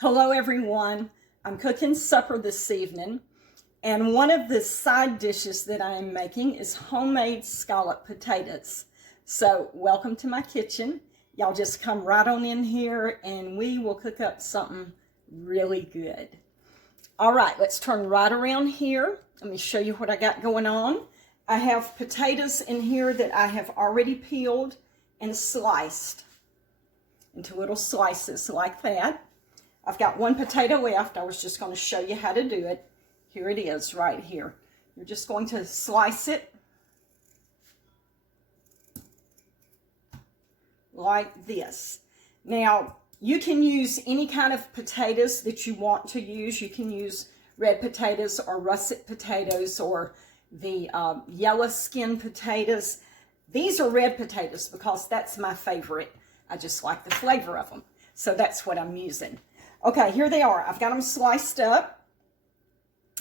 Hello everyone. I'm cooking supper this evening, and one of the side dishes that I am making is homemade scalloped potatoes. So welcome to my kitchen. Y'all just come right on in here and we will cook up something really good. All right, let's turn right around here. Let me show you what I got going on. I have potatoes in here that I have already peeled and sliced into little slices like that. I've got one potato left. I was just going to show you how to do it. Here it is right here. You're just going to slice it like this. Now, you can use any kind of potatoes that you want to use. You can use red potatoes or russet potatoes or the yellow skin potatoes. These are red potatoes because that's my favorite. I just like the flavor of them. So that's what I'm using. Okay, here they are. I've got them sliced up.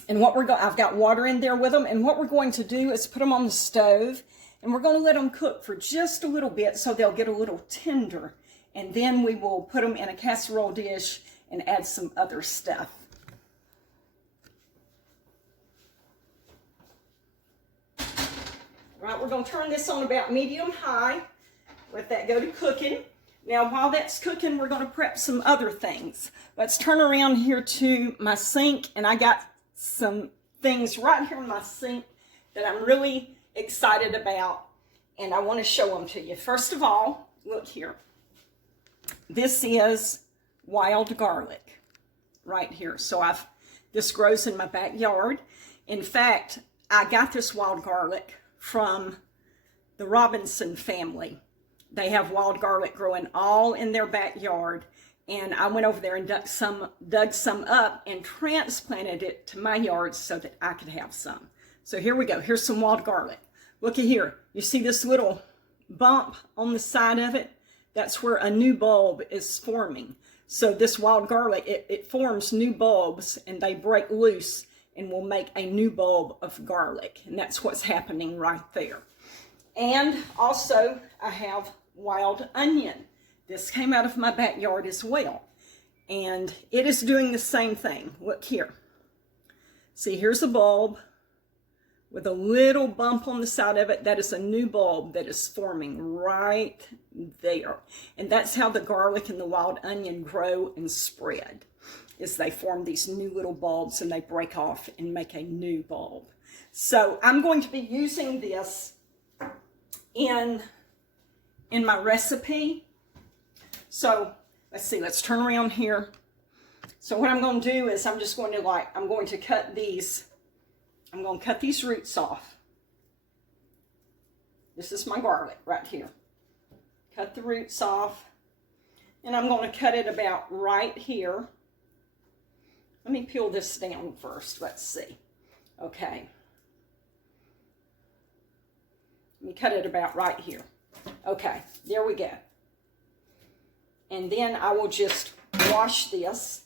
And I've got water in there with them. And what we're going to do is put them on the stove. And we're going to let them cook for just a little bit so they'll get a little tender. And then we will put them in a casserole dish and add some other stuff. All right, we're going to turn this on about medium-high. Let that go to cooking. Now, while that's cooking, we're going to prep some other things. Let's turn around here to my sink, and I got some things right here in my sink that I'm really excited about, and I want to show them to you. First of all, look here. This is wild garlic right here. So this grows in my backyard. In fact, I got this wild garlic from the Robinson family. They have wild garlic growing all in their backyard, and I went over there and dug some up and transplanted it to my yard so that I could have some. So here we go. Here's some wild garlic. Look at here. You see this little bump on the side of it? That's where a new bulb is forming. So this wild garlic, it forms new bulbs, and they break loose and will make a new bulb of garlic. And that's what's happening right there. And also, I have wild onion. This came out of my backyard as well. And it is doing the same thing. Look here. See, here's a bulb with a little bump on the side of it. That is a new bulb that is forming right there. And that's how the garlic and the wild onion grow and spread, is they form these new little bulbs and they break off and make a new bulb. So I'm going to be using this in my recipe. So let's see, let's turn around here. So what I'm going to do is I'm going to cut these. I'm going to cut these roots off. This is my garlic right here. Cut the roots off. And I'm going to cut it about right here. Let me peel this down first. Let's see. Okay. Let me cut it about right here. Okay, there we go. And then I will just wash this.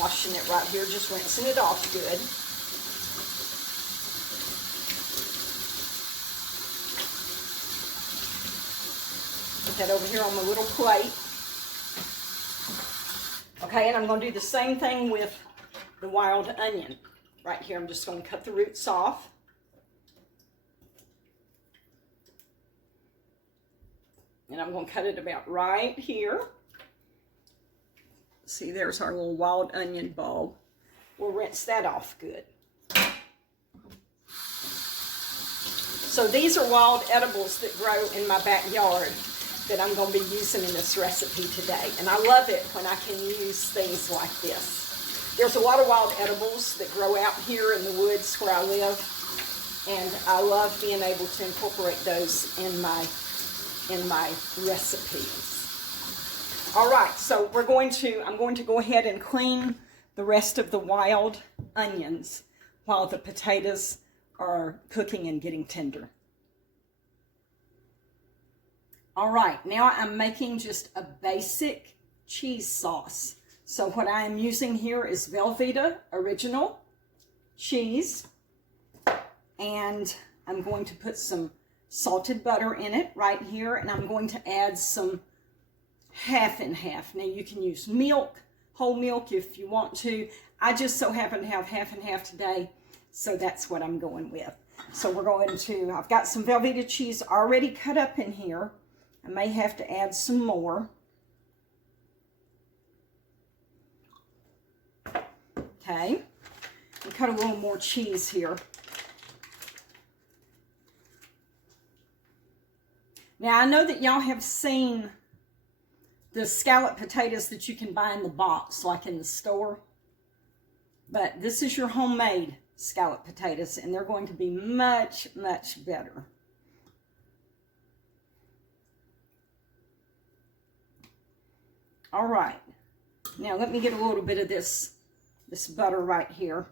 Washing it right here, just rinsing it off good. Put that over here on my little plate. Okay, and I'm going to do the same thing with the wild onion. Right here, I'm just going to cut the roots off. And I'm going to cut it about right here. See, there's our little wild onion bulb. We'll rinse that off good. So these are wild edibles that grow in my backyard that I'm going to be using in this recipe today. And I love it when I can use things like this. There's a lot of wild edibles that grow out here in the woods where I live. And I love being able to incorporate those in my recipes. All right, so I'm going to go ahead and clean the rest of the wild onions while the potatoes are cooking and getting tender. All right, now I'm making just a basic cheese sauce. So what I am using here is Velveeta original cheese, and I'm going to put some salted butter in it right here, and I'm going to add some half and half. Now you can use milk, whole milk if you want to. I just so happen to have half and half today, so that's what I'm going with. So we're going to, I've got some Velveeta cheese already cut up in here. I may have to add some more. Okay, and cut a little more cheese here. Now I know that y'all have seen the scalloped potatoes that you can buy in the box, like in the store. But this is your homemade scalloped potatoes, and they're going to be much, much better. All right, now let me get a little bit of this butter right here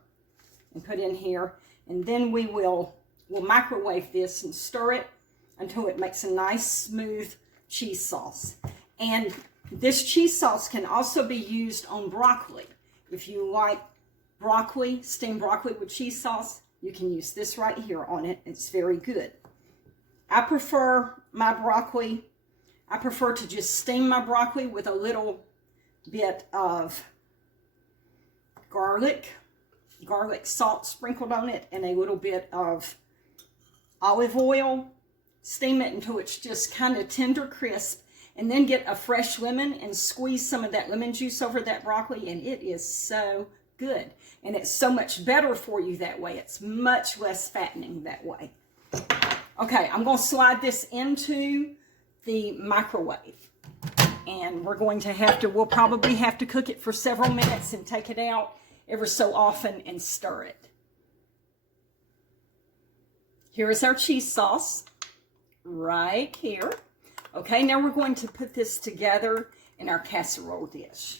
and put in here, and then we'll microwave this and stir it until it makes a nice smooth cheese sauce. And this cheese sauce can also be used on broccoli. If you like broccoli, steamed broccoli with cheese sauce, you can use this right here on it. It's very good. I prefer my broccoli, I prefer to just steam my broccoli with a little bit of garlic salt sprinkled on it, and a little bit of olive oil. Steam it until it's just kind of tender crisp, and then get a fresh lemon and squeeze some of that lemon juice over that broccoli, and it is so good. And it's so much better for you that way. It's much less fattening that way. Okay, I'm going to slide this into the microwave, and we're going to we'll probably have to cook it for several minutes and take it out ever so often and stir it. Here is our cheese sauce right here. Okay, now we're going to put this together in our casserole dish.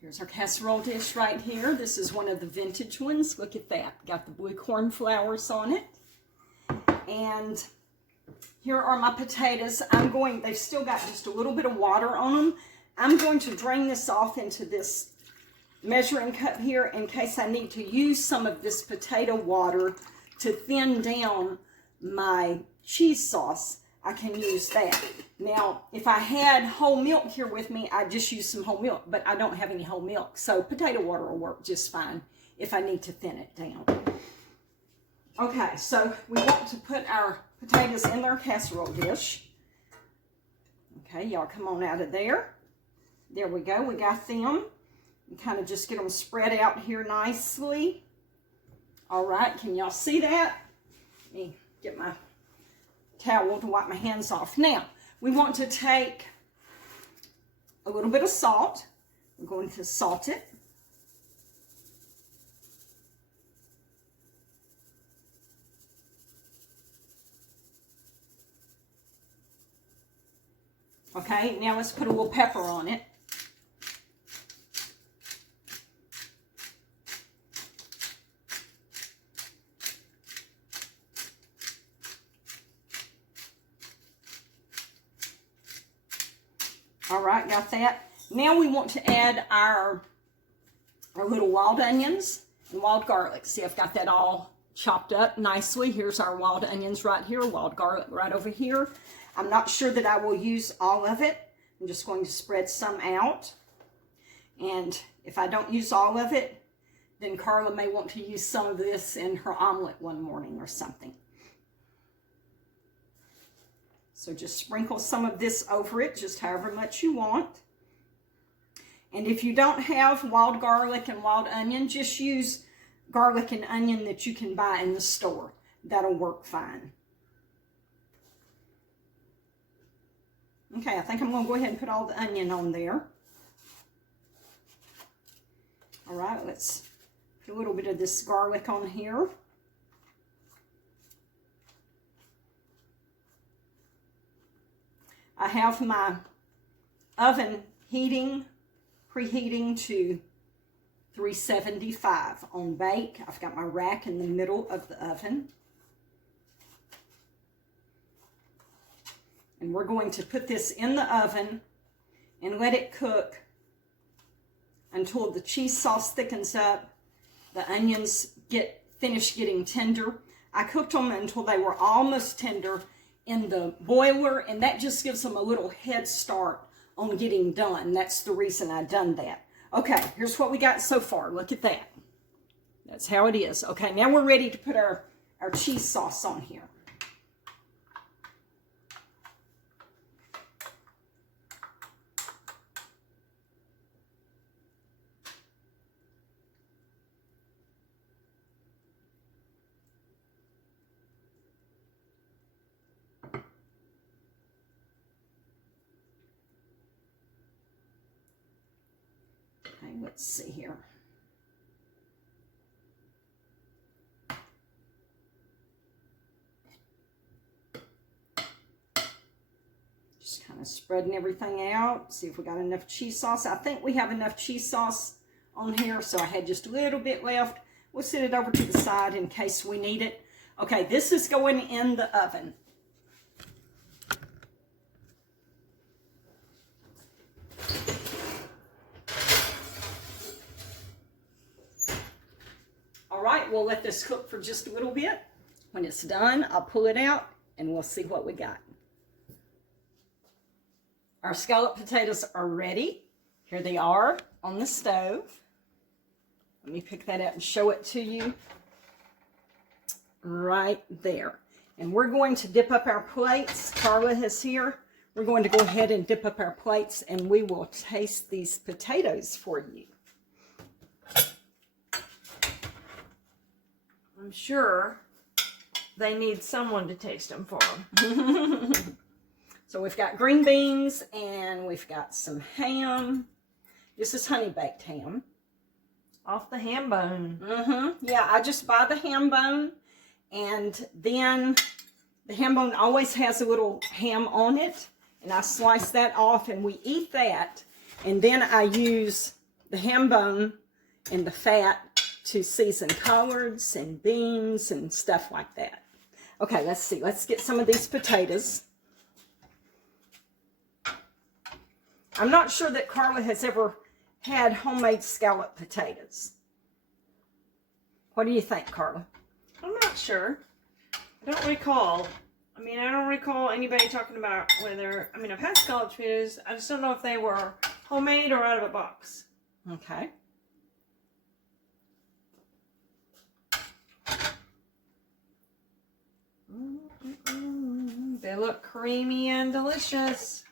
Here's our casserole dish right here. This is one of the vintage ones. Look at that. Got the blue corn flowers on it. And here are my potatoes. They've still got just a little bit of water on them. I'm going to drain this off into this measuring cup here in case I need to use some of this potato water to thin down my cheese sauce. I can use that. Now, if I had whole milk here with me, I'd just use some whole milk, but I don't have any whole milk, so potato water will work just fine if I need to thin it down. Okay, so we want to put our potatoes in our casserole dish. Okay, y'all come on out of there. There we go, we got them. And kind of just get them spread out here nicely. All right, can y'all see that? Let me get my towel to wipe my hands off. Now, we want to take a little bit of salt. We're going to salt it. Okay, now let's put a little pepper on it. All right, got that. Now we want to add our little wild onions and wild garlic. See, I've got that all chopped up nicely. Here's our wild onions right here, wild garlic right over here. I'm not sure that I will use all of it. I'm just going to spread some out. And if I don't use all of it, then Carla may want to use some of this in her omelet one morning or something. So just sprinkle some of this over it, just however much you want. And if you don't have wild garlic and wild onion, just use garlic and onion that you can buy in the store. That'll work fine. Okay, I think I'm going to go ahead and put all the onion on there. All right, let's put a little bit of this garlic on here. I have my oven preheating to 375 on bake. I've got my rack in the middle of the oven. And we're going to put this in the oven and let it cook until the cheese sauce thickens up, the onions finish getting tender. I cooked them until they were almost tender in the boiler, and that just gives them a little head start on getting done. That's the reason I done that. Okay, here's what we got so far. Look at that. That's how it is. Okay, now we're ready to put our cheese sauce on here. Okay, let's see here. Just kind of spreading everything out. See if we got enough cheese sauce. I think we have enough cheese sauce on here, so I had just a little bit left. We'll set it over to the side in case we need it. Okay, this is going in the oven. All right, we'll let this cook for just a little bit. When it's done, I'll pull it out and we'll see what we got. Our scalloped potatoes are ready. Here they are on the stove. Let me pick that up and show it to you. Right there. And we're going to dip up our plates. Carla is here. We're going to go ahead and dip up our plates and we will taste these potatoes for you. I'm sure they need someone to taste them for them. So we've got green beans and we've got some ham. This is honey baked ham. Off the ham bone. Yeah, I just buy the ham bone, and then the ham bone always has a little ham on it, and I slice that off and we eat that, and then I use the ham bone and the fat to season collards and beans and stuff like that. Okay, let's see. Let's get some of these potatoes. I'm not sure that Carla has ever had homemade scalloped potatoes. What do you think, Carla? I'm not sure. I don't recall. I mean, I don't recall anybody talking about whether, I mean, I've had scalloped potatoes. I just don't know if they were homemade or out of a box. Okay. They look creamy and delicious.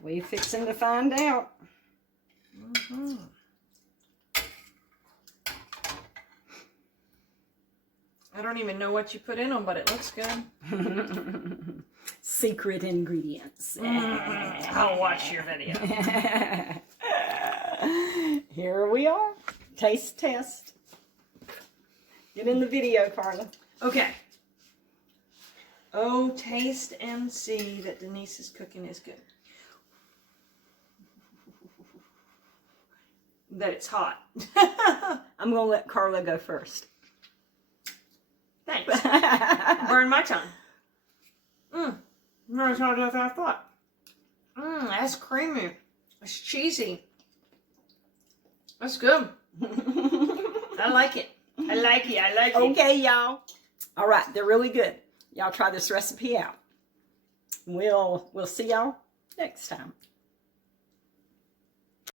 We're fixing to find out. I don't even know what you put in them, but it looks good. Secret ingredients. I'll watch your video. Here we are. Taste test. Get in the video, Carla. Okay. Oh, taste and see that Denise's cooking is good. That it's hot. I'm going to let Carla go first. Thanks. Burn my tongue. Not as hot as I thought. That's creamy. It's cheesy. That's good. I like it. I like it. I like it. Okay, y'all. All right, they're really good. Y'all try this recipe out. We'll see y'all next time.